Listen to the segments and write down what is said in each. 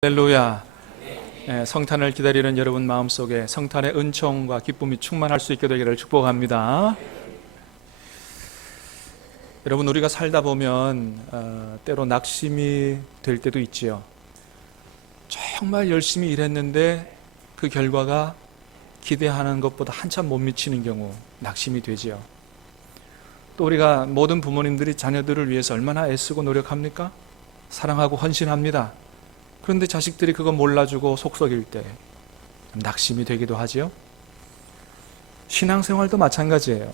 할렐루야. 성탄을 기다리는 여러분 마음속에 성탄의 은총과 기쁨이 충만할 수 있게 되기를 축복합니다. 여러분, 우리가 살다 보면 때로 낙심이 될 때도 있지요. 정말 열심히 일했는데 그 결과가 기대하는 것보다 한참 못 미치는 경우 낙심이 되지요. 또 우리가 모든 부모님들이 자녀들을 위해서 얼마나 애쓰고 노력합니까? 사랑하고 헌신합니다. 그런데 자식들이 그거 몰라주고 속썩일 때 낙심이 되기도 하지요. 신앙생활도 마찬가지예요.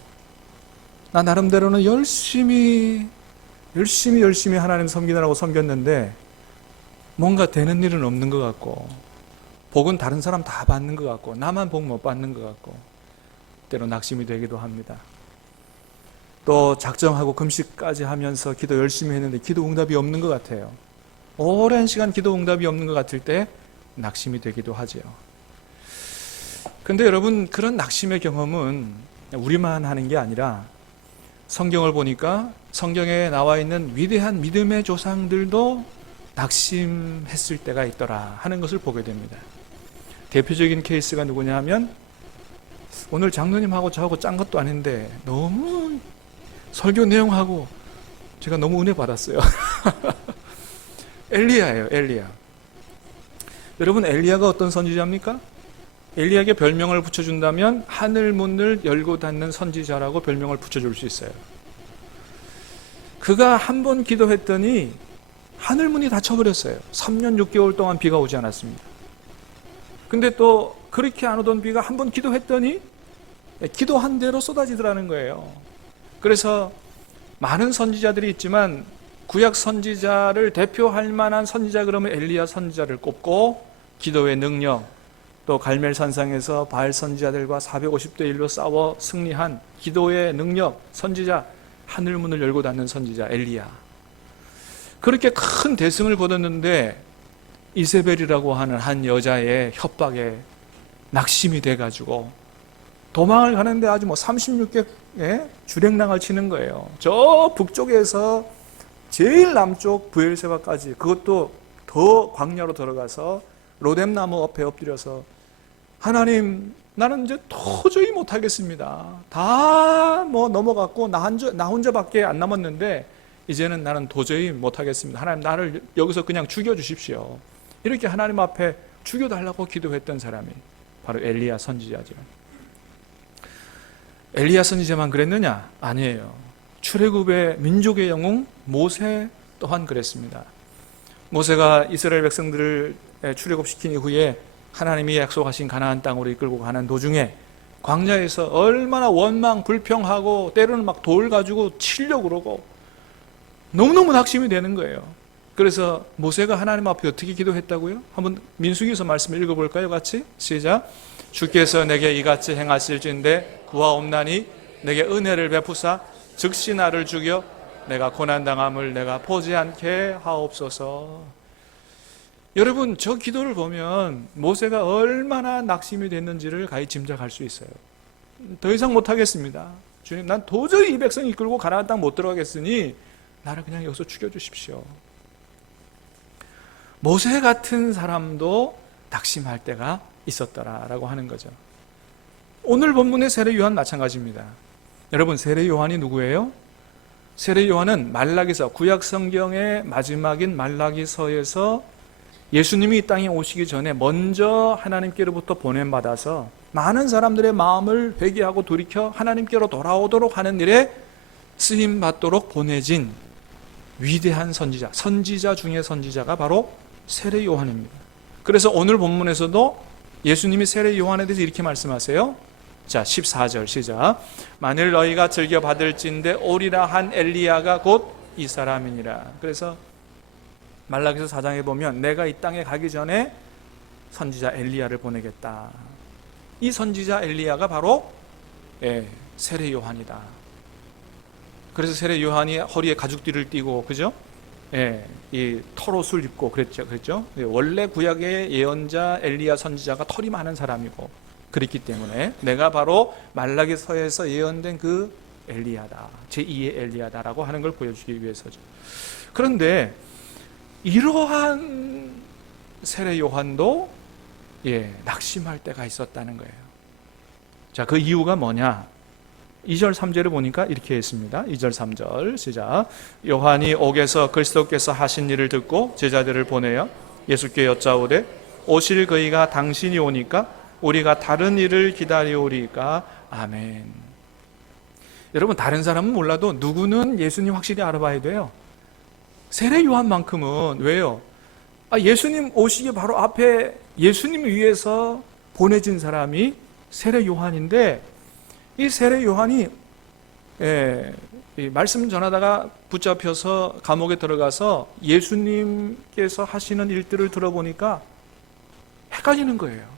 나 나름대로는 열심히 하나님 섬기느라고 섬겼는데 뭔가 되는 일은 없는 것 같고, 복은 다른 사람 다 받는 것 같고 나만 복 못 받는 것 같고, 때로 낙심이 되기도 합니다. 또 작정하고 금식까지 하면서 기도 열심히 했는데 기도 응답이 없는 것 같아요. 오랜 시간 기도 응답이 없는 것 같을 때 낙심이 되기도 하지요. 근데 여러분, 그런 낙심의 경험은 우리만 하는 게 아니라 성경을 보니까 성경에 나와 있는 위대한 믿음의 조상들도 낙심했을 때가 있더라 하는 것을 보게 됩니다. 대표적인 케이스가 누구냐 하면, 오늘 장로님하고 저하고 짠 것도 아닌데 너무 설교 내용하고 제가 너무 은혜 받았어요. 엘리야예요, 엘리야. 여러분, 엘리야가 어떤 선지자입니까? 엘리야에게 별명을 붙여준다면 하늘 문을 열고 닫는 선지자라고 별명을 붙여줄 수 있어요. 그가 한 번 기도했더니 하늘 문이 닫혀버렸어요. 3년 6개월 동안 비가 오지 않았습니다. 근데 또 그렇게 안 오던 비가 한 번 기도했더니 기도한 대로 쏟아지더라는 거예요. 그래서 많은 선지자들이 있지만 구약 선지자를 대표할 만한 선지자 그러면 엘리야 선지자를 꼽고, 기도의 능력, 또 갈멜산상에서 바알 선지자들과 450대 1로 싸워 승리한 기도의 능력 선지자, 하늘 문을 열고 닫는 선지자 엘리야. 그렇게 큰 대승을 거뒀는데 이세벨이라고 하는 한 여자의 협박에 낙심이 돼가지고 도망을 가는데 아주 36개의 주랭랑을 치는 거예요. 저 북쪽에서 제일 남쪽 브엘세바까지, 그것도 더 광야로 들어가서 로뎀나무 앞에 엎드려서, 하나님, 나는 이제 도저히 못하겠습니다. 다 넘어갔고 나 혼자밖에 안 남았는데 이제는 나는 도저히 못하겠습니다. 하나님, 나를 여기서 그냥 죽여주십시오. 이렇게 하나님 앞에 죽여달라고 기도했던 사람이 바로 엘리야 선지자죠. 엘리야 선지자만 그랬느냐? 아니에요. 출애굽의 민족의 영웅 모세 또한 그랬습니다. 모세가 이스라엘 백성들을 출애굽시킨 이후에 하나님이 약속하신 가나안 땅으로 이끌고 가는 도중에 광야에서 얼마나 원망 불평하고 때로는 막 돌 가지고 치려고 그러고 너무너무 낙심이 되는 거예요. 그래서 모세가 하나님 앞에 어떻게 기도했다고요? 한번 민수기서 말씀을 읽어볼까요? 같이 시작. 주께서 내게 이같이 행하실진대 그와 없나니 내게 은혜를 베푸사 즉시 나를 죽여 내가 고난당함을 내가 보지 않게 하옵소서. 여러분, 저 기도를 보면 모세가 얼마나 낙심이 됐는지를 가히 짐작할 수 있어요. 더 이상 못하겠습니다. 주님, 난 도저히 이 백성 이끌고 가나안 땅 못 들어가겠으니 나를 그냥 여기서 죽여주십시오. 모세 같은 사람도 낙심할 때가 있었더라라고 하는 거죠. 오늘 본문의 세례 요한 마찬가지입니다. 여러분, 세례 요한이 누구예요? 세례 요한은 말라기서, 구약 성경의 마지막인 말라기서에서 예수님이 이 땅에 오시기 전에 먼저 하나님께로부터 보냄받아서 많은 사람들의 마음을 회개하고 돌이켜 하나님께로 돌아오도록 하는 일에 쓰임받도록 보내진 위대한 선지자, 선지자 중의 선지자가 바로 세례 요한입니다. 그래서 오늘 본문에서도 예수님이 세례 요한에 대해서 이렇게 말씀하세요. 자, 14절 시작. 만일 너희가 즐겨 받을진대 오리라 한 엘리야가 곧 이 사람이니라. 그래서 말라기서 4장에 보면 내가 이 땅에 가기 전에 선지자 엘리야를 보내겠다. 이 선지자 엘리야가 바로 세례 요한이다. 그래서 세례 요한이 허리에 가죽띠를 띠고, 그죠? 이 털옷을 입고 그랬죠. 원래 구약의 예언자 엘리야 선지자가 털이 많은 사람이고, 그렇기 때문에 내가 바로 말라기서에서 예언된 그 엘리야다, 제2의 엘리야다라고 하는 걸 보여주기 위해서죠. 그런데 이러한 세례 요한도 낙심할 때가 있었다는 거예요. 자, 그 이유가 뭐냐? 2절 3절을 보니까 이렇게 했습니다. 2절 3절 시작. 요한이 옥에서 그리스도께서 하신 일을 듣고 제자들을 보내어 예수께 여짜오되 오실 그이가 당신이 오니까 우리가 다른 일을 기다리오리까. 아멘. 여러분, 다른 사람은 몰라도 누구는 예수님 확실히 알아봐야 돼요. 세례 요한만큼은. 왜요? 예수님 오시기 바로 앞에 예수님 위해서 보내진 사람이 세례 요한인데, 이 세례 요한이 이 말씀 전하다가 붙잡혀서 감옥에 들어가서 예수님께서 하시는 일들을 들어보니까 헷갈리는 거예요.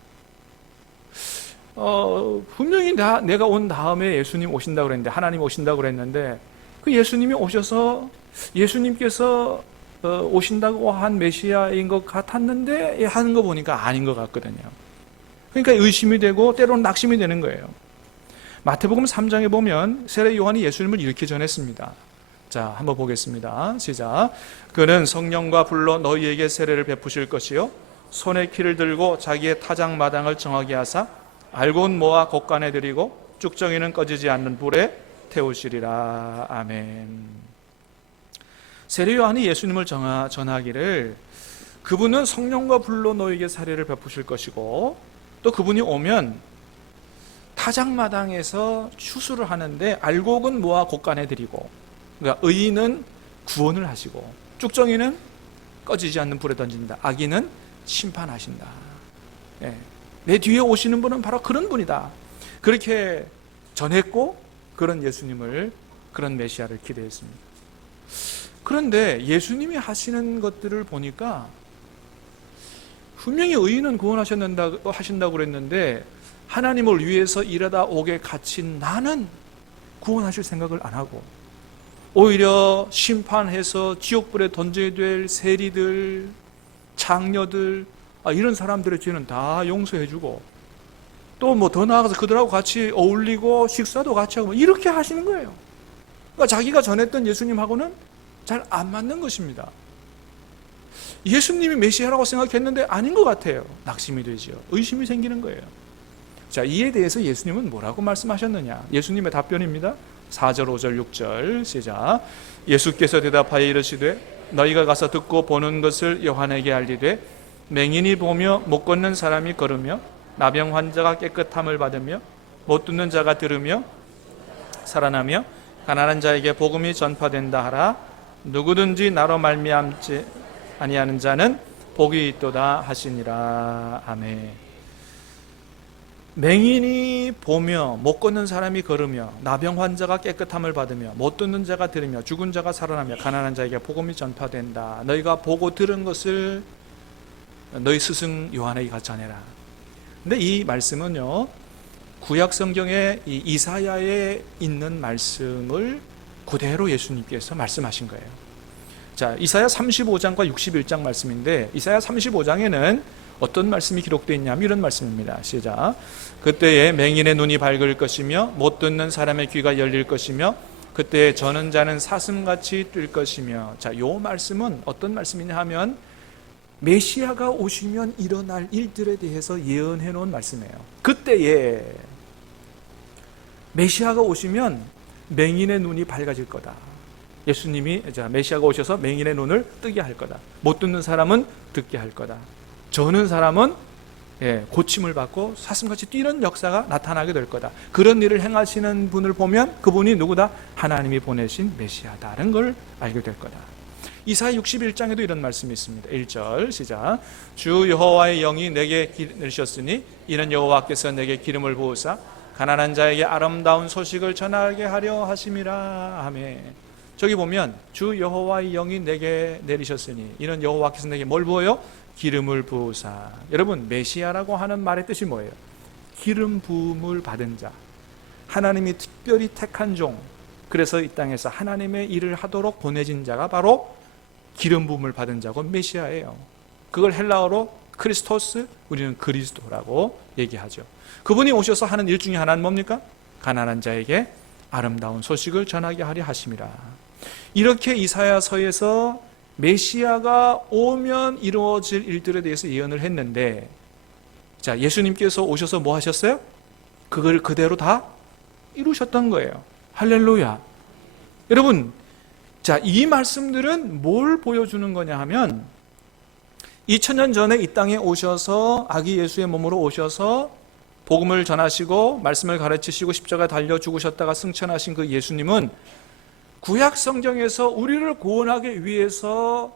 분명히 내가 온 다음에 예수님 오신다고 그랬는데, 하나님 오신다고 그랬는데, 그 예수님이 오셔서 예수님께서 오신다고 한 메시아인 것 같았는데 하는 거 보니까 아닌 것 같거든요. 그러니까 의심이 되고 때로는 낙심이 되는 거예요. 마태복음 3장에 보면 세례 요한이 예수님을 이렇게 전했습니다. 자, 한번 보겠습니다. 시작. 그는 성령과 불로 너희에게 세례를 베푸실 것이요 손에 키를 들고 자기의 타작마당을 정하게 하사 알곤 모아 곳간에 들이고 쭉정이는 꺼지지 않는 불에 태우시리라. 아멘. 세례 요한이 예수님을 전하기를 그분은 성령과 불로 너희에게 세례를 베푸실 것이고, 또 그분이 오면 타작마당에서 추수를 하는데 알곡은 모아 곳간에 들이고, 그러니까 의인은 구원을 하시고 쭉정이는 꺼지지 않는 불에 던진다. 악인은 심판하신다. 내 뒤에 오시는 분은 바로 그런 분이다. 그렇게 전했고 그런 예수님을, 그런 메시아를 기대했습니다. 그런데 예수님이 하시는 것들을 보니까 분명히 의인은 구원하신다고 그랬는데 하나님을 위해서 일하다 옥에 갇힌 나는 구원하실 생각을 안 하고 오히려 심판해서 지옥불에 던져야 될 세리들, 장녀들, 이런 사람들의 죄는 다 용서해주고 또 뭐 더 나아가서 그들하고 같이 어울리고 식사도 같이 하고 이렇게 하시는 거예요. 그러니까 자기가 전했던 예수님하고는 잘 안 맞는 것입니다. 예수님이 메시아라고 생각했는데 아닌 것 같아요. 낙심이 되죠. 의심이 생기는 거예요. 자, 이에 대해서 예수님은 뭐라고 말씀하셨느냐? 예수님의 답변입니다. 4절, 5절, 6절 시작. 예수께서 대답하여 이르시되 너희가 가서 듣고 보는 것을 요한에게 알리되 맹인이 보며 못 걷는 사람이 걸으며 나병 환자가 깨끗함을 받으며 못 듣는 자가 들으며 살아나며 가난한 자에게 복음이 전파된다 하라. 누구든지 나로 말미암지 아니하는 자는 복이 있도다 하시니라. 아멘. 맹인이 보며 못 걷는 사람이 걸으며 나병 환자가 깨끗함을 받으며 못 듣는 자가 들으며 죽은 자가 살아나며 가난한 자에게 복음이 전파된다. 너희가 보고 들은 것을 너희 스승 요한에게 가서 전해라. 근데 이 말씀은요, 구약 성경에 이 이사야에 있는 말씀을 그대로 예수님께서 말씀하신 거예요. 자, 이사야 35장과 61장 말씀인데 이사야 35장에는 어떤 말씀이 기록되어 있냐면 이런 말씀입니다. 시작. 그때에 맹인의 눈이 밝을 것이며 못 듣는 사람의 귀가 열릴 것이며 그때에 저는 자는 사슴같이 뛸 것이며. 자, 요 말씀은 어떤 말씀이냐 하면 메시아가 오시면 일어날 일들에 대해서 예언해 놓은 말씀이에요. 그때에 메시아가 오시면 맹인의 눈이 밝아질 거다. 예수님이 메시아가 오셔서 맹인의 눈을 뜨게 할 거다. 못 듣는 사람은 듣게 할 거다. 저는 사람은 고침을 받고 사슴같이 뛰는 역사가 나타나게 될 거다. 그런 일을 행하시는 분을 보면 그분이 누구다? 하나님이 보내신 메시아다라는 걸 알게 될 거다. 이사야 61장에도 이런 말씀이 있습니다. 1절 시작. 주 여호와의 영이 내게 내리셨으니 이는 여호와께서 내게 기름을 부으사 가난한 자에게 아름다운 소식을 전하게 하려 하심이라. 아멘. 저기 보면 주 여호와의 영이 내게 내리셨으니 이는 여호와께서 내게 뭘 부어요? 기름을 부으사. 여러분, 메시아라고 하는 말의 뜻이 뭐예요? 기름 부음을 받은 자, 하나님이 특별히 택한 종, 그래서 이 땅에서 하나님의 일을 하도록 보내진 자가 바로 기름 부음을 받은 자고 메시아예요. 그걸 헬라어로 크리스토스, 우리는 그리스도라고 얘기하죠. 그분이 오셔서 하는 일 중에 하나는 뭡니까? 가난한 자에게 아름다운 소식을 전하게 하려 하심이라. 이렇게 이사야서에서 메시아가 오면 이루어질 일들에 대해서 예언을 했는데, 자, 예수님께서 오셔서 뭐 하셨어요? 그걸 그대로 다 이루셨던 거예요. 할렐루야. 여러분, 자, 이 말씀들은 뭘 보여주는 거냐 하면 2000년 전에 이 땅에 오셔서 아기 예수의 몸으로 오셔서 복음을 전하시고 말씀을 가르치시고 십자가 달려 죽으셨다가 승천하신 그 예수님은 구약 성경에서 우리를 구원하기 위해서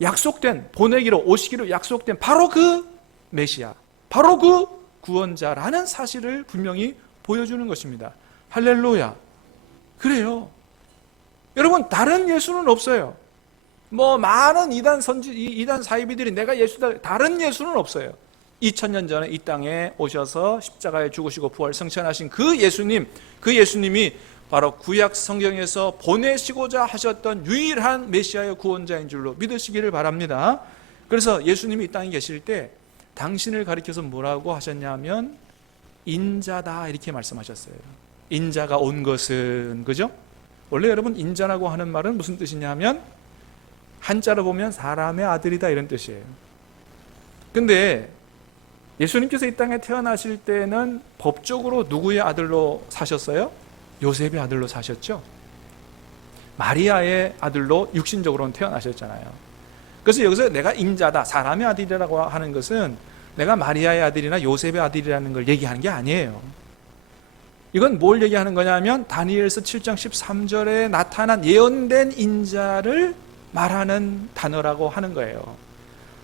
약속된, 보내기로 오시기로 약속된 바로 그 메시아, 바로 그 구원자라는 사실을 분명히 보여주는 것입니다. 할렐루야. 그래요. 여러분, 다른 예수는 없어요. 뭐 많은 이단 사이비들이 내가 예수다, 다른 예수는 없어요. 2000년 전에 이 땅에 오셔서 십자가에 죽으시고 부활 승천하신 그 예수님, 그 예수님이 바로 구약 성경에서 보내시고자 하셨던 유일한 메시아의 구원자인 줄로 믿으시기를 바랍니다. 그래서 예수님이 이 땅에 계실 때 당신을 가리켜서 뭐라고 하셨냐면 인자다 이렇게 말씀하셨어요. 인자가 온 것은, 그죠? 원래 여러분 인자라고 하는 말은 무슨 뜻이냐면 한자로 보면 사람의 아들이다 이런 뜻이에요. 근데 예수님께서 이 땅에 태어나실 때는 법적으로 누구의 아들로 사셨어요? 요셉의 아들로 사셨죠. 마리아의 아들로 육신적으로는 태어나셨잖아요. 그래서 여기서 내가 인자다, 사람의 아들이라고 하는 것은 내가 마리아의 아들이나 요셉의 아들이라는 걸 얘기하는 게 아니에요. 이건 뭘 얘기하는 거냐면 다니엘서 7장 13절에 나타난 예언된 인자를 말하는 단어라고 하는 거예요.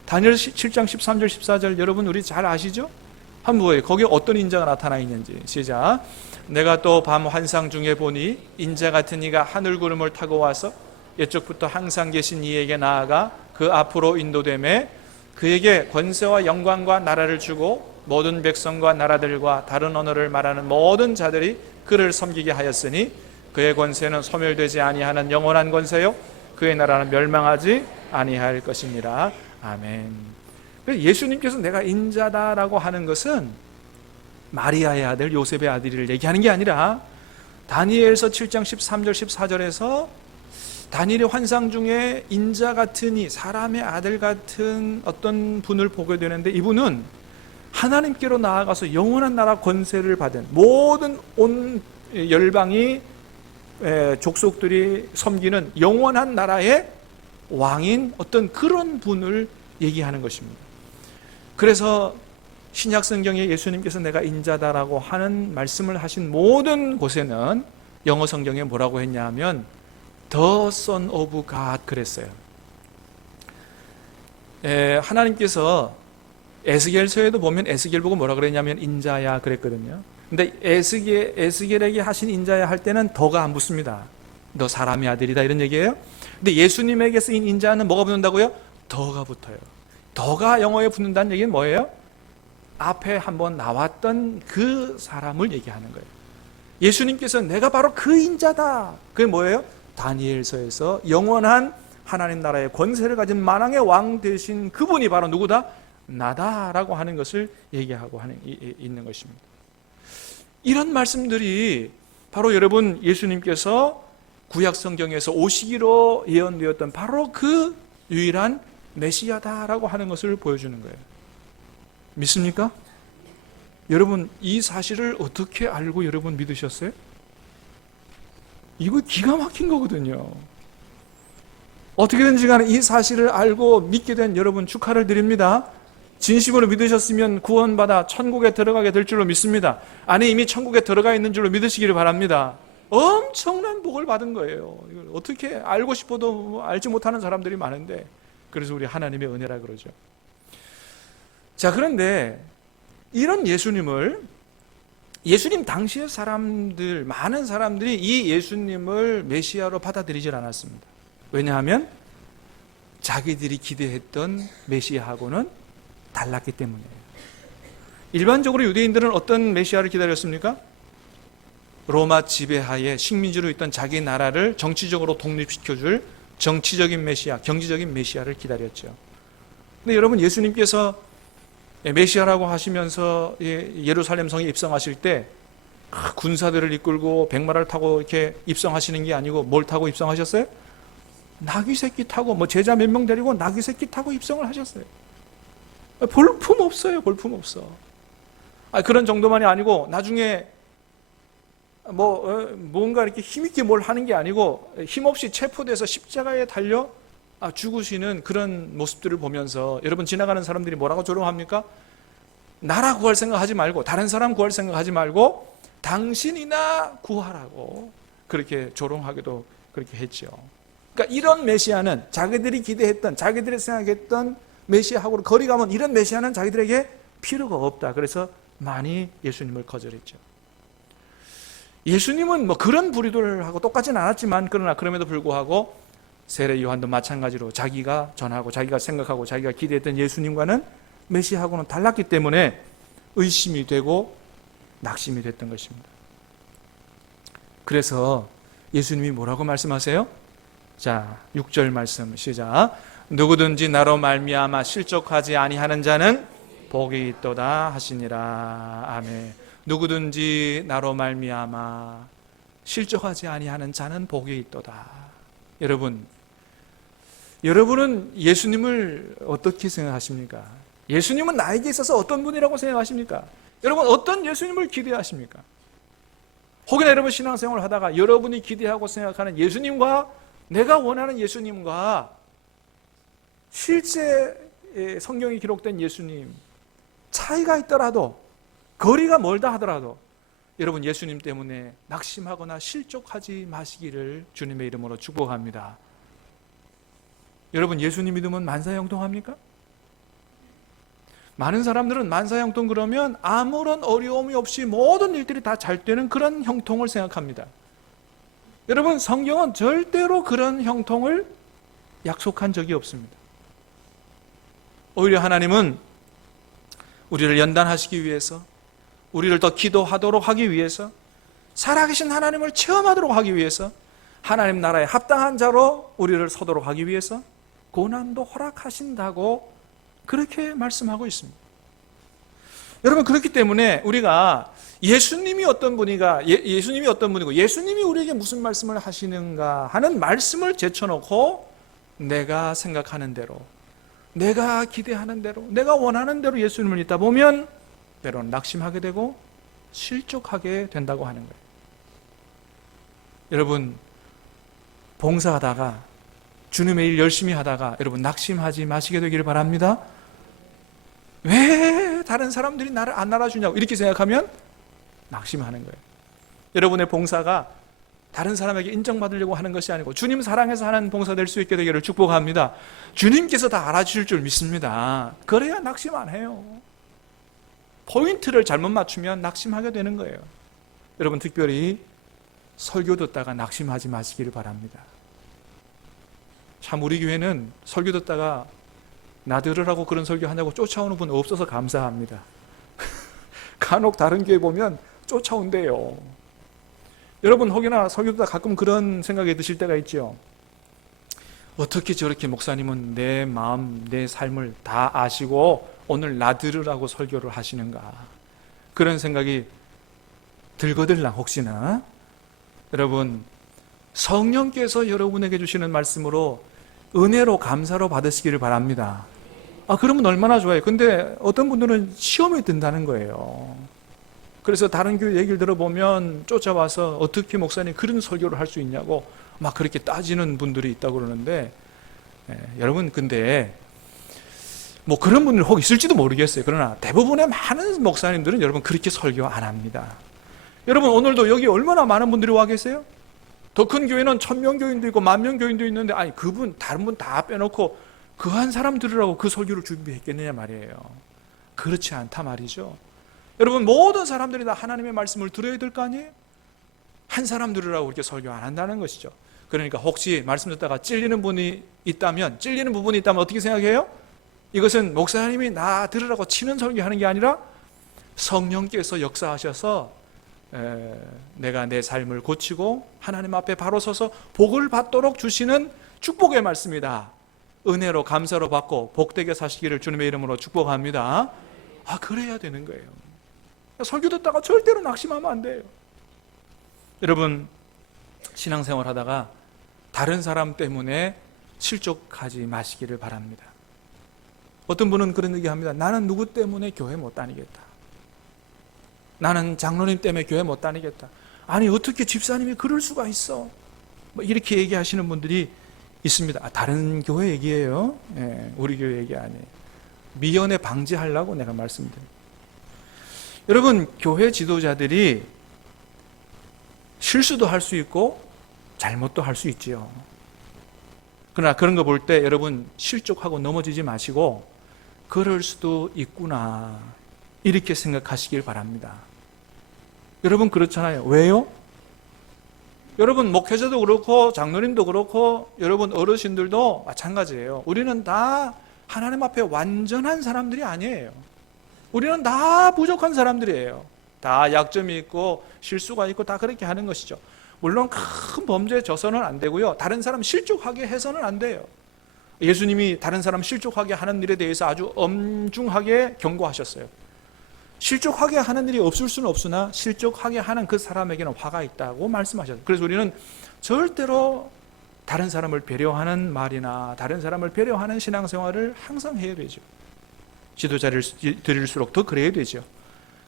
다니엘 7장 13절 14절 여러분 우리 잘 아시죠? 한번 보여요. 거기에 어떤 인자가 나타나 있는지. 시작. 내가 또 밤 환상 중에 보니 인자 같은 이가 하늘 구름을 타고 와서 옛적부터 항상 계신 이에게 나아가 그 앞으로 인도되매 그에게 권세와 영광과 나라를 주고 모든 백성과 나라들과 다른 언어를 말하는 모든 자들이 그를 섬기게 하였으니 그의 권세는 소멸되지 아니하는 영원한 권세요 그의 나라는 멸망하지 아니할 것입니다. 아멘. 예수님께서 내가 인자다라고 하는 것은 마리아의 아들 요셉의 아들을 얘기하는 게 아니라 다니엘서 7장 13절 14절에서 다니엘의 환상 중에 인자 같으니 사람의 아들 같은 어떤 분을 보게 되는데 이분은 하나님께로 나아가서 영원한 나라 권세를 받은 모든 온 열방이 족속들이 섬기는 영원한 나라의 왕인 어떤 그런 분을 얘기하는 것입니다. 그래서 신약 성경에 예수님께서 내가 인자다라고 하는 말씀을 하신 모든 곳에는 영어 성경에 뭐라고 했냐면 The Son of God 그랬어요. 하나님께서 에스겔서에도 보면 에스겔 보고 뭐라 그랬냐면 인자야 그랬거든요. 근데 에스겔에게 하신 인자야 할 때는 더가 안 붙습니다. 너 사람의 아들이다 이런 얘기예요. 근데 예수님에게 쓰인 인자는 뭐가 붙는다고요? 더가 붙어요. 더가 영어에 붙는다는 얘기는 뭐예요? 앞에 한번 나왔던 그 사람을 얘기하는 거예요. 예수님께서 내가 바로 그 인자다. 그게 뭐예요? 다니엘서에서 영원한 하나님 나라의 권세를 가진 만왕의 왕 되신 그분이 바로 누구다? 나다라고 하는 것을 얘기하고 있는 것입니다. 이런 말씀들이 바로 여러분 예수님께서 구약 성경에서 오시기로 예언되었던 바로 그 유일한 메시아다라고 하는 것을 보여주는 거예요. 믿습니까? 여러분 이 사실을 어떻게 알고 여러분 믿으셨어요? 이거 기가 막힌 거거든요. 어떻게든지 간에 이 사실을 알고 믿게 된 여러분 축하를 드립니다. 진심으로 믿으셨으면 구원받아 천국에 들어가게 될 줄로 믿습니다. 아니 이미 천국에 들어가 있는 줄로 믿으시기를 바랍니다. 엄청난 복을 받은 거예요. 이걸 어떻게 알고 싶어도 알지 못하는 사람들이 많은데 그래서 우리 하나님의 은혜라 그러죠. 자, 그런데 이런 예수님 당시의 사람들, 많은 사람들이 이 예수님을 메시아로 받아들이질 않았습니다. 왜냐하면 자기들이 기대했던 메시아하고는 달랐기 때문이에요. 일반적으로 유대인들은 어떤 메시아를 기다렸습니까? 로마 지배하에 식민지로 있던 자기 나라를 정치적으로 독립시켜줄 정치적인 메시아, 경제적인 메시아를 기다렸죠. 근데 여러분 예수님께서 메시아라고 하시면서 예루살렘 성에 입성하실 때 군사들을 이끌고 백마를 타고 이렇게 입성하시는 게 아니고 뭘 타고 입성하셨어요? 나귀 새끼 타고 제자 몇 명 데리고 나귀 새끼 타고 입성을 하셨어요. 볼품 없어요. 볼품 없어. 그런 정도만이 아니고 나중에 뭔가 이렇게 힘있게 뭘 하는 게 아니고 힘없이 체포돼서 십자가에 달려 죽으시는 그런 모습들을 보면서 여러분, 지나가는 사람들이 뭐라고 조롱합니까? 나라 구할 생각하지 말고, 다른 사람 구할 생각하지 말고 당신이나 구하라고 그렇게 조롱하기도 그렇게 했죠. 그러니까 이런 메시아는 자기들이 기대했던, 자기들이 생각했던 메시아하고 거리감은, 이런 메시아는 자기들에게 필요가 없다. 그래서 많이 예수님을 거절했죠. 예수님은 그런 부류들하고 똑같지는 않았지만, 그러나 그럼에도 불구하고 세례 요한도 마찬가지로 자기가 전하고 자기가 생각하고 자기가 기대했던 예수님과는, 메시아하고는 달랐기 때문에 의심이 되고 낙심이 됐던 것입니다. 그래서 예수님이 뭐라고 말씀하세요? 자, 6절 말씀 시작. 누구든지 나로 말미암아 실족하지 아니하는 자는 복이 있도다 하시니라. 아멘. 누구든지 나로 말미암아 실족하지 아니하는 자는 복이 있도다. 여러분은 예수님을 어떻게 생각하십니까? 예수님은 나에게 있어서 어떤 분이라고 생각하십니까? 여러분, 어떤 예수님을 기대하십니까? 혹여나 여러분 신앙생활을 하다가 여러분이 기대하고 생각하는 예수님과 내가 원하는 예수님과 실제 성경에 기록된 예수님 차이가 있더라도, 거리가 멀다 하더라도 여러분, 예수님 때문에 낙심하거나 실족하지 마시기를 주님의 이름으로 축복합니다. 여러분, 예수님 믿으면 만사형통합니까? 많은 사람들은 만사형통 그러면 아무런 어려움이 없이 모든 일들이 다 잘 되는 그런 형통을 생각합니다. 여러분, 성경은 절대로 그런 형통을 약속한 적이 없습니다. 오히려 하나님은 우리를 연단하시기 위해서, 우리를 더 기도하도록 하기 위해서, 살아계신 하나님을 체험하도록 하기 위해서, 하나님 나라에 합당한 자로 우리를 서도록 하기 위해서 고난도 허락하신다고 그렇게 말씀하고 있습니다. 여러분, 그렇기 때문에 우리가 예수님이 어떤 분이고 예수님이 우리에게 무슨 말씀을 하시는가 하는 말씀을 제쳐놓고 내가 생각하는 대로, 내가 기대하는 대로, 내가 원하는 대로 예수님을 믿다 보면 때로는 낙심하게 되고 실족하게 된다고 하는 거예요. 여러분, 봉사하다가, 주님의 일 열심히 하다가 여러분 낙심하지 마시게 되기를 바랍니다. 왜 다른 사람들이 나를 안 알아주냐고 이렇게 생각하면 낙심하는 거예요. 여러분의 봉사가 다른 사람에게 인정받으려고 하는 것이 아니고 주님 사랑해서 하는 봉사 될 수 있게 되기를 축복합니다. 주님께서 다 알아주실 줄 믿습니다. 그래야 낙심 안 해요. 포인트를 잘못 맞추면 낙심하게 되는 거예요. 여러분, 특별히 설교 듣다가 낙심하지 마시기를 바랍니다. 참, 우리 교회는 설교 듣다가 나 들으라고 그런 설교 하냐고 쫓아오는 분 없어서 감사합니다. 간혹 다른 교회 보면 쫓아온대요. 여러분, 혹여나 설교 듣다 가끔 그런 생각이 드실 때가 있죠. 어떻게 저렇게 목사님은 내 마음, 내 삶을 다 아시고 오늘 나 들으라고 설교를 하시는가, 그런 생각이 들거들랑 혹시나. 여러분, 성령께서 여러분에게 주시는 말씀으로 은혜로 감사로 받으시기를 바랍니다. 그러면 얼마나 좋아요. 근데 어떤 분들은 시험에 든다는 거예요. 그래서 다른 교회 얘기를 들어보면 쫓아와서 어떻게 목사님 그런 설교를 할 수 있냐고 막 그렇게 따지는 분들이 있다고 그러는데, 여러분, 근데 그런 분들 혹 있을지도 모르겠어요. 그러나 대부분의 많은 목사님들은 여러분 그렇게 설교 안 합니다. 여러분, 오늘도 여기 얼마나 많은 분들이 와 계세요? 더 큰 교회는 1000명 교인도 있고 10,000명 교인도 있는데, 다른 분 다 빼놓고 그 한 사람 들으라고 그 설교를 준비했겠느냐 말이에요. 그렇지 않다 말이죠. 여러분, 모든 사람들이 다 하나님의 말씀을 들어야 될 거 아니에요? 한 사람 들으라고 그렇게 설교 안 한다는 것이죠. 그러니까 혹시 말씀 듣다가 찔리는 부분이 있다면 어떻게 생각해요? 이것은 목사님이 나 들으라고 치는 설교하는 게 아니라 성령께서 역사하셔서 내가 내 삶을 고치고 하나님 앞에 바로 서서 복을 받도록 주시는 축복의 말씀이다. 은혜로 감사로 받고 복되게 사시기를 주님의 이름으로 축복합니다. 그래야 되는 거예요. 설교 듣다가 절대로 낙심하면 안 돼요. 여러분, 신앙생활 하다가 다른 사람 때문에 실족하지 마시기를 바랍니다. 어떤 분은 그런 얘기합니다. 나는 누구 때문에 교회 못 다니겠다. 나는 장로님 때문에 교회 못 다니겠다. 아니 어떻게 집사님이 그럴 수가 있어? 뭐 이렇게 얘기하시는 분들이 있습니다. 다른 교회 얘기예요. 우리 교회 얘기 아니에요. 미연에 방지하려고 내가 말씀드립니다. 여러분, 교회 지도자들이 실수도 할 수 있고 잘못도 할 수 있지요. 그러나 그런 거 볼 때 여러분 실족하고 넘어지지 마시고 그럴 수도 있구나 이렇게 생각하시길 바랍니다. 여러분 그렇잖아요. 왜요? 여러분 목회자도 그렇고 장로님도 그렇고 여러분 어르신들도 마찬가지예요. 우리는 다 하나님 앞에 완전한 사람들이 아니에요. 우리는 다 부족한 사람들이에요. 다 약점이 있고 실수가 있고 다 그렇게 하는 것이죠. 물론 큰 범죄에 져서는 안 되고요. 다른 사람 실족하게 해서는 안 돼요. 예수님이 다른 사람 실족하게 하는 일에 대해서 아주 엄중하게 경고하셨어요. 실족하게 하는 일이 없을 수는 없으나 실족하게 하는 그 사람에게는 화가 있다고 말씀하셨어요. 그래서 우리는 절대로 다른 사람을 배려하는 말이나 다른 사람을 배려하는 신앙생활을 항상 해야 되죠. 지도자를 드릴수록 더 그래야 되죠.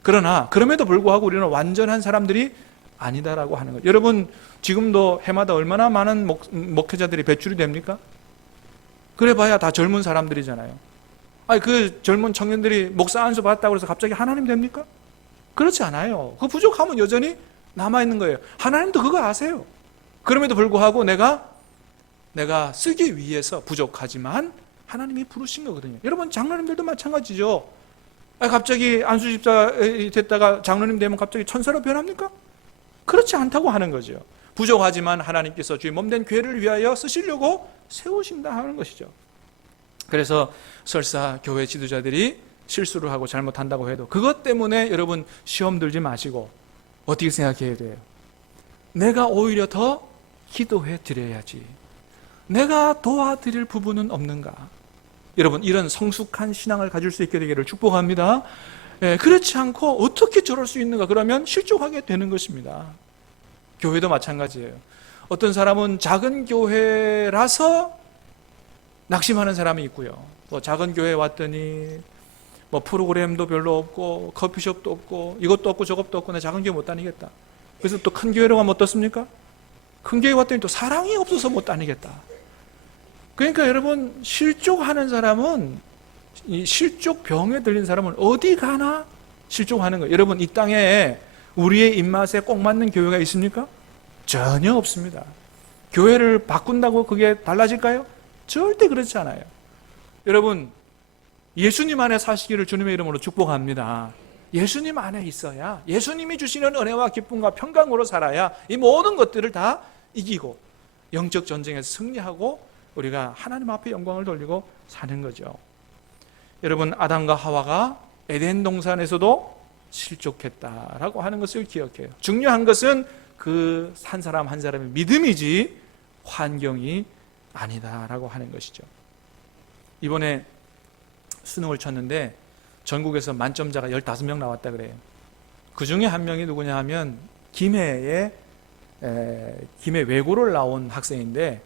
그러나 그럼에도 불구하고 우리는 완전한 사람들이 아니다라고 하는 거예요. 여러분 지금도 해마다 얼마나 많은 목회자들이 배출이 됩니까? 그래봐야 다 젊은 사람들이잖아요. 아니 그 젊은 청년들이 목사 안수 받았다고 해서 갑자기 하나님 됩니까? 그렇지 않아요. 그 부족함은 여전히 남아있는 거예요. 하나님도 그거 아세요. 그럼에도 불구하고 내가 쓰기 위해서 부족하지만 하나님이 부르신 거거든요. 여러분 장로님들도 마찬가지죠. 갑자기 안수집사 됐다가 장로님 되면 갑자기 천사로 변합니까? 그렇지 않다고 하는 거죠. 부족하지만 하나님께서 주의 몸된 교회를 위하여 쓰시려고 세우신다 하는 것이죠. 그래서 설사 교회 지도자들이 실수를 하고 잘못한다고 해도 그것 때문에 여러분 시험 들지 마시고 어떻게 생각해야 돼요? 내가 오히려 더 기도해 드려야지. 내가 도와드릴 부분은 없는가? 여러분 이런 성숙한 신앙을 가질 수 있게 되기를 축복합니다. 그렇지 않고 어떻게 저럴 수 있는가? 그러면 실족하게 되는 것입니다. 교회도 마찬가지예요. 어떤 사람은 작은 교회라서 낙심하는 사람이 있고요. 또 작은 교회에 왔더니 뭐 프로그램도 별로 없고 커피숍도 없고 이것도 없고 저것도 없고 나 작은 교회 못 다니겠다. 그래서 또 큰 교회로 가면 어떻습니까? 큰 교회 왔더니 또 사랑이 없어서 못 다니겠다. 그러니까 여러분 실족하는 사람은 이 실족병에 들린 사람은 어디 가나 실족하는 거예요. 여러분 이 땅에 우리의 입맛에 꼭 맞는 교회가 있습니까? 전혀 없습니다. 교회를 바꾼다고 그게 달라질까요? 절대 그렇지 않아요. 여러분 예수님 안에 사시기를 주님의 이름으로 축복합니다. 예수님 안에 있어야 예수님이 주시는 은혜와 기쁨과 평강으로 살아야 이 모든 것들을 다 이기고 영적 전쟁에서 승리하고 우리가 하나님 앞에 영광을 돌리고 사는 거죠. 여러분 아담과 하와가 에덴 동산에서도 실족했다라고 하는 것을 기억해요. 중요한 것은 그 한 사람 한 사람의 믿음이지 환경이 아니다라고 하는 것이죠. 이번에 수능을 쳤는데 전국에서 만점자가 15명 나왔다 그래요. 그 중에 한 명이 누구냐 하면 김해 외고를 나온 학생인데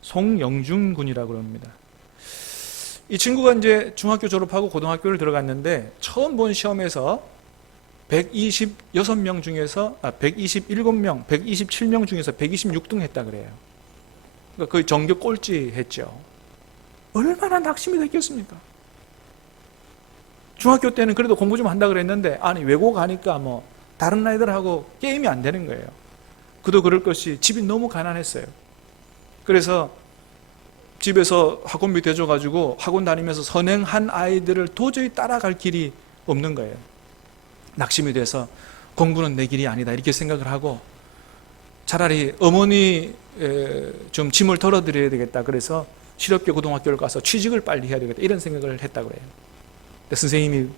송영준 군이라고 합니다. 이 친구가 이제 중학교 졸업하고 고등학교를 들어갔는데 처음 본 시험에서 127명 중에서 126등 했다 그래요. 그러니까 거의 전교 꼴찌 했죠. 얼마나 낙심이 됐겠습니까? 중학교 때는 그래도 공부 좀 한다 그랬는데 아니 외고 가니까 뭐 다른 아이들하고 게임이 안 되는 거예요. 그도 그럴 것이 집이 너무 가난했어요. 그래서 집에서 학원비 대줘가지고 학원 다니면서 선행한 아이들을 도저히 따라갈 길이 없는 거예요. 낙심이 돼서 공부는 내 길이 아니다 이렇게 생각을 하고 차라리 어머니 좀 짐을 덜어드려야 되겠다. 그래서 실업계 고등학교를 가서 취직을 빨리 해야 되겠다 이런 생각을 했다고 그래요. 근데 선생님이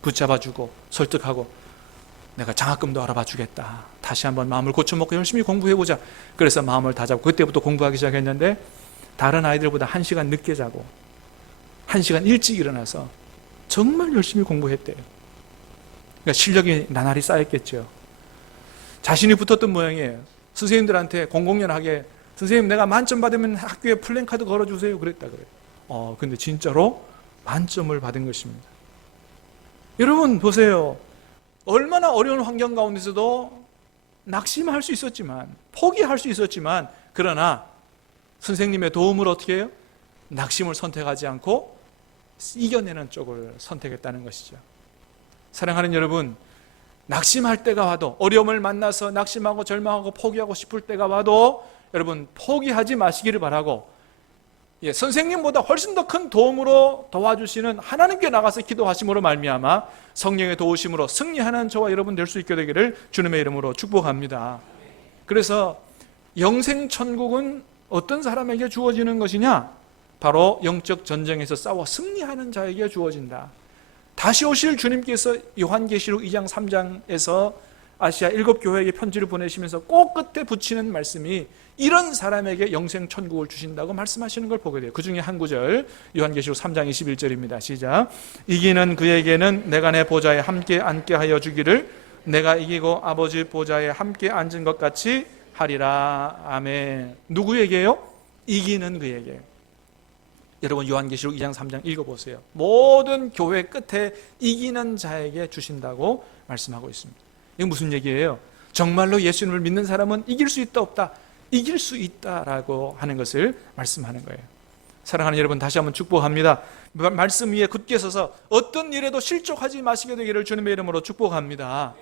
붙잡아주고 설득하고 내가 장학금도 알아봐 주겠다. 다시 한번 마음을 고쳐먹고 열심히 공부해보자. 그래서 마음을 다잡고 그때부터 공부하기 시작했는데 다른 아이들보다 1시간 늦게 자고 1시간 일찍 일어나서 정말 열심히 공부했대요. 그러니까 실력이 나날이 쌓였겠죠. 자신이 붙었던 모양이에요. 선생님들한테 공공연하게 선생님 내가 만점 받으면 학교에 플랜카드 걸어주세요 그랬다 그래요. 근데 진짜로 만점을 받은 것입니다. 여러분 보세요. 얼마나 어려운 환경 가운데서도 낙심할 수 있었지만, 포기할 수 있었지만, 그러나 선생님의 도움을 어떻게 해요? 낙심을 선택하지 않고 이겨내는 쪽을 선택했다는 것이죠. 사랑하는 여러분, 낙심할 때가 와도, 어려움을 만나서 낙심하고 절망하고 포기하고 싶을 때가 와도 여러분 포기하지 마시기를 바라고, 선생님보다 훨씬 더 큰 도움으로 도와주시는 하나님께 나가서 기도하심으로 말미암아 성령의 도우심으로 승리하는 저와 여러분 될 수 있게 되기를 주님의 이름으로 축복합니다. 그래서 영생천국은 어떤 사람에게 주어지는 것이냐? 바로 영적 전쟁에서 싸워 승리하는 자에게 주어진다. 다시 오실 주님께서 요한계시록 2장 3장에서 아시아 7교회에게 편지를 보내시면서 꼭 끝에 붙이는 말씀이 이런 사람에게 영생천국을 주신다고 말씀하시는 걸 보게 돼요. 그 중에 한 구절, 요한계시록 3장 21절입니다. 시작. 이기는 그에게는 내가 내 보좌에 함께 앉게 하여 주기를, 내가 이기고 아버지 보좌에 함께 앉은 것 같이 하리라. 아멘. 누구에게요? 이기는 그에게. 여러분 요한계시록 2장 3장 읽어보세요. 모든 교회 끝에 이기는 자에게 주신다고 말씀하고 있습니다. 이게 무슨 얘기예요? 정말로 예수님을 믿는 사람은 이길 수 있다 없다? 이길 수 있다라고 하는 것을 말씀하는 거예요. 사랑하는 여러분, 다시 한번 축복합니다. 말씀 위에 굳게 서서 어떤 일에도 실족하지 마시게 되기를 주님의 이름으로 축복합니다.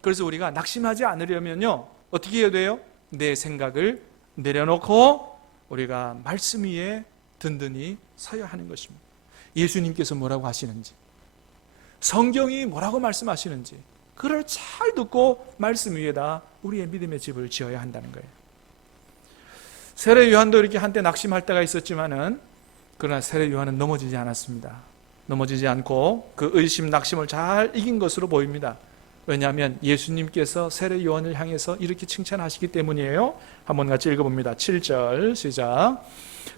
그래서 우리가 낙심하지 않으려면요 어떻게 해야 돼요? 내 생각을 내려놓고 우리가 말씀 위에 든든히 서야 하는 것입니다. 예수님께서 뭐라고 하시는지, 성경이 뭐라고 말씀하시는지 그를 잘 듣고 말씀 위에다 우리의 믿음의 집을 지어야 한다는 거예요. 세례 요한도 이렇게 한때 낙심할 때가 있었지만은, 그러나 세례 요한은 넘어지지 않았습니다. 넘어지지 않고 그 의심 낙심을 잘 이긴 것으로 보입니다. 왜냐하면 예수님께서 세례 요한을 향해서 이렇게 칭찬하시기 때문이에요. 한번 같이 읽어봅니다. 7절 시작.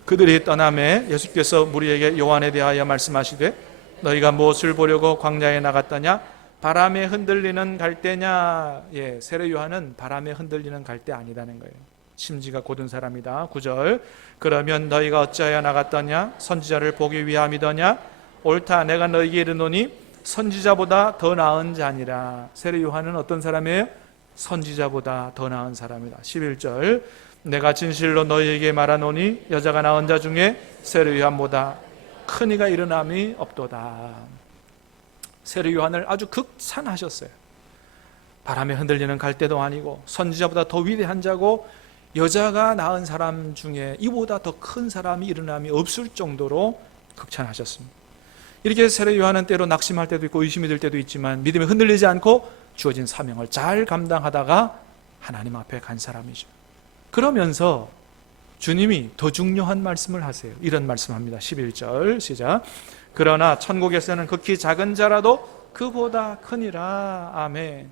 그들이 떠나매 예수께서 무리에게 요한에 대하여 말씀하시되, 너희가 무엇을 보려고 광야에 나갔더냐? 바람에 흔들리는 갈대냐? 세례 요한은 바람에 흔들리는 갈대 아니라는 거예요. 심지가 곧은 사람이다. 9절. 그러면 너희가 어찌하여 나갔더냐? 선지자를 보기 위함이더냐? 옳다, 내가 너희에게 이르노니 선지자보다 더 나은 자니라. 세례 요한은 어떤 사람이에요? 선지자보다 더 나은 사람이다. 11절. 내가 진실로 너희에게 말하노니 여자가 낳은 자 중에 세례 요한보다 큰 이가 일어남이 없도다. 세례 요한을 아주 극찬하셨어요. 바람에 흔들리는 갈대도 아니고 선지자보다 더 위대한 자고, 여자가 낳은 사람 중에 이보다 더 큰 사람이 일어남이 없을 정도로 극찬하셨습니다. 이렇게 세례 요한은 때로 낙심할 때도 있고 의심이 들 때도 있지만 믿음에 흔들리지 않고 주어진 사명을 잘 감당하다가 하나님 앞에 간 사람이죠. 그러면서 주님이 더 중요한 말씀을 하세요. 이런 말씀합니다. 11절 시작. 그러나 천국에서는 극히 작은 자라도 그보다 크니라. 아멘.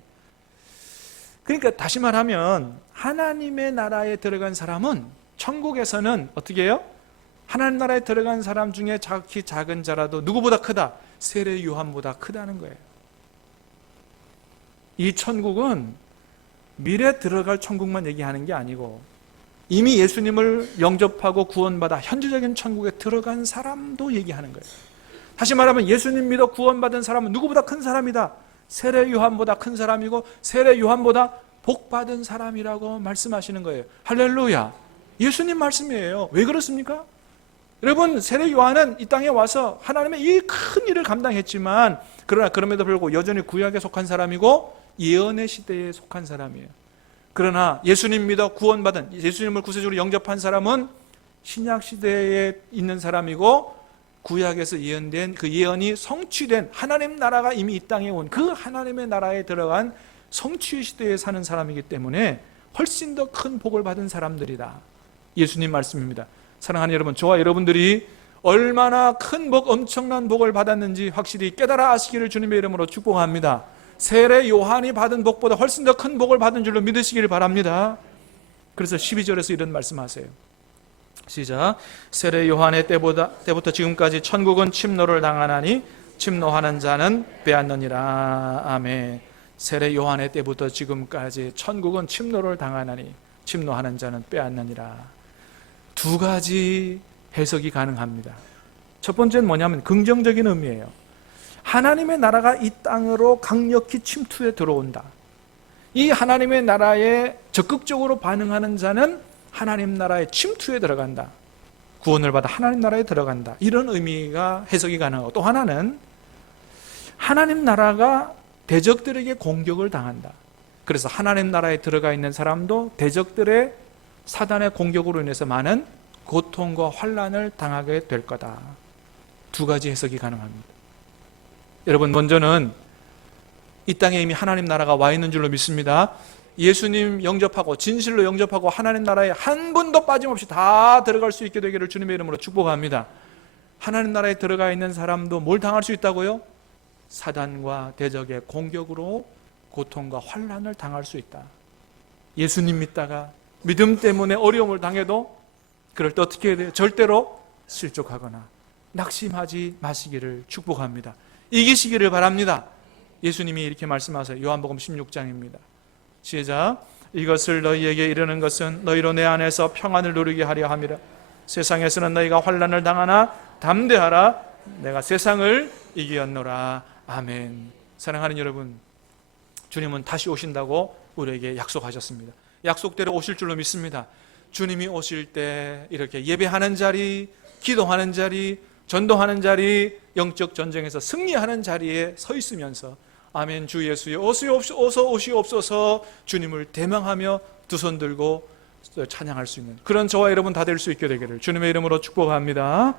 그러니까 다시 말하면 하나님의 나라에 들어간 사람은 천국에서는 어떻게 해요? 하나님 나라에 들어간 사람 중에 극히 작은 자라도 누구보다 크다? 세례 요한보다 크다는 거예요. 이 천국은 미래 들어갈 천국만 얘기하는 게 아니고 이미 예수님을 영접하고 구원받아 현재적인 천국에 들어간 사람도 얘기하는 거예요. 다시 말하면 예수님 믿어 구원받은 사람은 누구보다 큰 사람이다. 세례 요한보다 큰 사람이고 세례 요한보다 복받은 사람이라고 말씀하시는 거예요. 할렐루야. 예수님 말씀이에요. 왜 그렇습니까? 여러분, 세례 요한은 이 땅에 와서 하나님의 이 큰 일을 감당했지만, 그러나 그럼에도 불구하고 여전히 구약에 속한 사람이고 예언의 시대에 속한 사람이에요. 그러나 예수님 믿어 구원받은, 예수님을 구세주로 영접한 사람은 신약 시대에 있는 사람이고 구약에서 예언된 그 예언이 성취된 하나님 나라가 이미 이 땅에 온 그 하나님의 나라에 들어간 성취의 시대에 사는 사람이기 때문에 훨씬 더 큰 복을 받은 사람들이다. 예수님 말씀입니다. 사랑하는 여러분, 저와 여러분들이 얼마나 큰 복, 엄청난 복을 받았는지 확실히 깨달아 아시기를 주님의 이름으로 축복합니다. 세례 요한이 받은 복보다 훨씬 더 큰 복을 받은 줄로 믿으시기를 바랍니다. 그래서 12절에서 이런 말씀하세요. 시작. 세례 요한의 때부터 지금까지 천국은 침노를 당하나니 침노하는 자는 빼앗느니라. 아멘. 세례 요한의 때부터 지금까지 천국은 침노를 당하나니 침노하는 자는 빼앗느니라. 두 가지 해석이 가능합니다. 첫 번째는 뭐냐면 긍정적인 의미예요. 하나님의 나라가 이 땅으로 강력히 침투해 들어온다. 이 하나님의 나라에 적극적으로 반응하는 자는 하나님 나라의 침투에 들어간다. 구원을 받아 하나님 나라에 들어간다. 이런 의미가 해석이 가능하고, 또 하나는 하나님 나라가 대적들에게 공격을 당한다. 그래서 하나님 나라에 들어가 있는 사람도 대적들의 사단의 공격으로 인해서 많은 고통과 환난을 당하게 될 거다. 두 가지 해석이 가능합니다. 여러분, 먼저는 이 땅에 이미 하나님 나라가 와 있는 줄로 믿습니다. 예수님 영접하고 진실로 영접하고 하나님 나라에 한 분도 빠짐없이 다 들어갈 수 있게 되기를 주님의 이름으로 축복합니다. 하나님 나라에 들어가 있는 사람도 뭘 당할 수 있다고요? 사단과 대적의 공격으로 고통과 환난을 당할 수 있다. 예수님 믿다가 믿음 때문에 어려움을 당해도 그럴 때 어떻게 해야 돼요? 절대로 실족하거나 낙심하지 마시기를 축복합니다. 이기시기를 바랍니다. 예수님이 이렇게 말씀하세요. 요한복음 16장입니다. 시작. 이것을 너희에게 이르는 것은 너희로 내 안에서 평안을 누리게 하려 함이라. 세상에서는 너희가 환난을 당하나 담대하라. 내가 세상을 이기었노라. 아멘. 사랑하는 여러분, 주님은 다시 오신다고 우리에게 약속하셨습니다. 약속대로 오실 줄로 믿습니다. 주님이 오실 때 이렇게 예배하는 자리, 기도하는 자리, 전도하는 자리, 영적 전쟁에서 승리하는 자리에 서 있으면서 아멘 주 예수여 어서 오시옵소서 주님을 대망하며 두 손 들고 찬양할 수 있는 그런 저와 여러분 다 될 수 있게 되기를 주님의 이름으로 축복합니다.